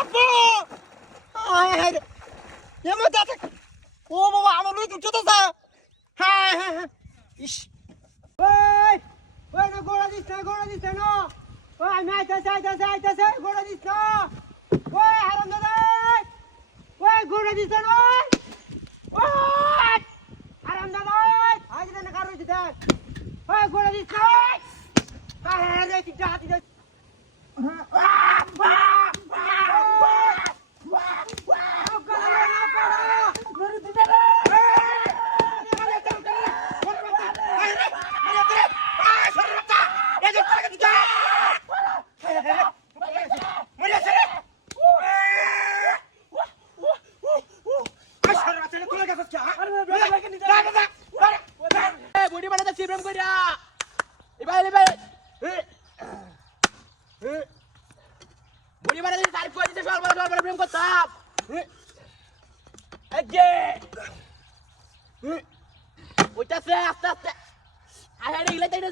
আপু হায় হায় রে এমন দেখে ও বাবা আমার লই তুই তো যা হায় হায় হায় ইস ওই ওই না গোড়া দিছ না ওই আমি আইতাছে গোড়া দিছ না ওই হারাম দাদা ওই গোড়া দিছ না ওই হারাম দাদা আজ না কার রইছে দেখ ওই গোড়া দিছ না হায় রে তুই হাতি দে বডি বানাতে চিপ্রেম কইরা বডি বানাতে তারিফ করে দিতে সর্বদা প্রেম করতাম ওইটাছে আস্তে আস্তে আয় হায় এগুলাই তাই না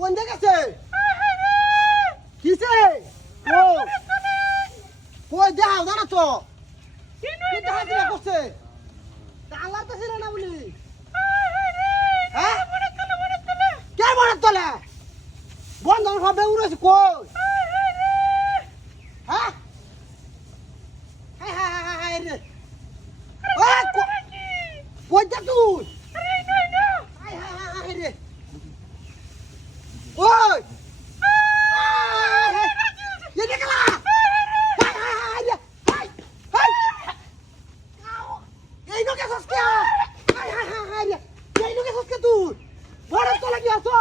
কোন দেখেছে কিসে ও কই দেখাও জানা তো কিন্তু হাজিরা করছে আল্লাহ তো ছিল না বলি হ্যাঁ কে মনে তোলে বন্ধ সব উড়েছে কই হ্যাঁ হ্যাঁ রে কই যা তুই রে ওই ये निकला এই লোকে সস্কে হাই হাই হাই হাই এই লোকে সস্কে তুই বড় তো লাগি আসো